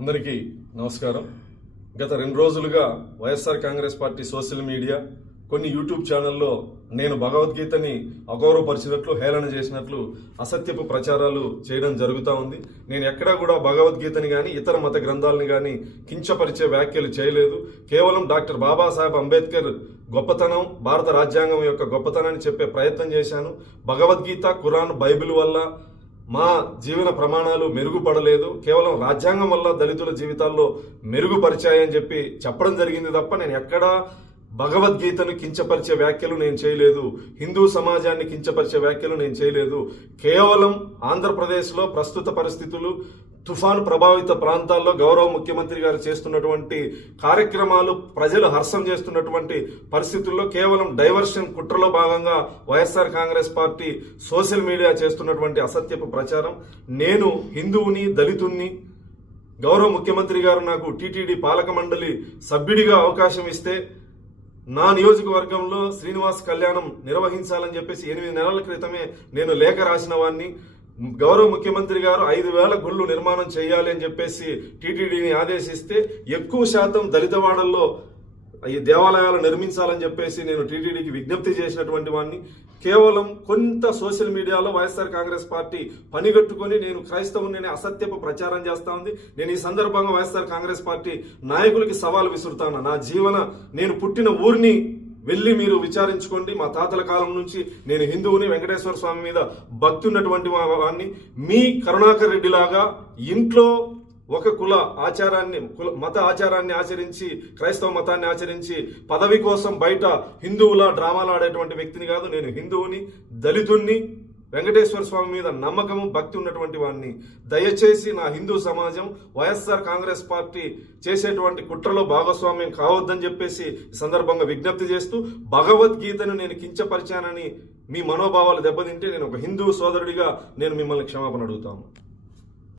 అందరికీ నమస్కారం. గత 2 రోజులుగా YSR Congress party social media కొన్ని యూట్యూబ్ ఛానల్లో నేను భగవద్గీతని అగౌరవపరిచినట్లు, హేళన చేసినట్లు అసత్యపు ప్రచారాలు చేయడం జరుగుతూ ఉంది. నేను ఎక్కడా కూడా భగవద్గీతని కానీ ఇతర మత గ్రంథాలని కానీ కించపరిచే వ్యాఖ్యలు చేయలేదు. కేవలం డాక్టర్ బాబాసాహెబ్ అంబేద్కర్ గొప్పతనం, భారత రాజ్యాంగం యొక్క గొప్పతనాన్ని చెప్పే ప్రయత్నం చేశాను. భగవద్గీత, ఖురాన్, బైబిల్ వల్ల మా జీవన ప్రమాణాలు మెరుగుపడలేదు, కేవలం రాజ్యాంగం వల్ల దళితుల జీవితాల్లో మెరుగుపరిచాయని చెప్పడం జరిగింది తప్ప నేను ఎక్కడా భగవద్గీతను కించపరిచే వ్యాఖ్యలు నేను చేయలేదు. హిందూ సమాజాన్ని కించపరిచే వ్యాఖ్యలు నేను చేయలేదు. కేవలం ఆంధ్రప్రదేశ్లో ప్రస్తుత పరిస్థితులు, తుఫాను ప్రభావిత ప్రాంతాల్లో గౌరవ ముఖ్యమంత్రి గారు చేస్తున్నటువంటి కార్యక్రమాలు, ప్రజలు హర్షం చేస్తున్నటువంటి పరిస్థితుల్లో కేవలం డైవర్షన్ కుట్రలో భాగంగా YSR Congress party social media చేస్తున్నటువంటి అసత్యపు ప్రచారం. నేను హిందువుని, దళితుణ్ణి. గౌరవ ముఖ్యమంత్రి గారు నాకు టీటీడీ పాలక మండలి సభ్యుడిగా అవకాశం ఇస్తే నా నియోజకవర్గంలో శ్రీనివాస్ కళ్యాణం నిర్వహించాలని 8 నెలల క్రితమే నేను లేఖ రాసిన వాడిని. గౌరవ ముఖ్యమంత్రి గారు 5,000 గుళ్ళు నిర్మాణం చేయాలి అని టీటీడీని ఆదేశిస్తే ఎక్కువ శాతం దళితవాడల్లో ఈ దేవాలయాలు నిర్మించాలని నేను టీటీడీకి విజ్ఞప్తి చేసినటువంటి వాడిని. కేవలం కొంత సోషల్ మీడియాలో వైఎస్ఆర్ కాంగ్రెస్ పార్టీ పనిగట్టుకొని నేను క్రైస్తవుని అసత్యపు ప్రచారం చేస్తా ఉంది. నేను ఈ సందర్భంగా వైఎస్ఆర్ కాంగ్రెస్ పార్టీ నాయకులకి సవాల్ విసురుతాను. నేను పుట్టిన ఊరిని వెళ్ళి మీరు విచారించుకోండి. మా తాతల కాలం నుంచి నేను హిందువుని, వెంకటేశ్వర స్వామి మీద భక్తి ఉన్నటువంటి వాడిని. మీ కరుణాకర్ రెడ్డి లాగా ఇంట్లో ఒక మత ఆచారాన్ని ఆచరించి, క్రైస్తవ మతాన్ని ఆచరించి పదవి కోసం బయట హిందువుల డ్రామాలు ఆడేటువంటి వ్యక్తిని కాదు. నేను హిందువుని, దళితుణ్ణి, వెంకటేశ్వర స్వామి మీద నమ్మకము, భక్తి ఉన్నటువంటి వాడిని. దయచేసి నా హిందూ సమాజం వైఎస్ఆర్ కాంగ్రెస్ పార్టీ చేసేటువంటి కుట్రలో భాగస్వామ్యం కావద్దని ఈ సందర్భంగా విజ్ఞప్తి చేస్తూ, భగవద్గీతను నేను కించపరిచానని మీ మనోభావాలు దెబ్బతింటే నేను ఒక హిందూ సోదరుడిగా నేను మిమ్మల్ని క్షమాపణ అడుగుతాను.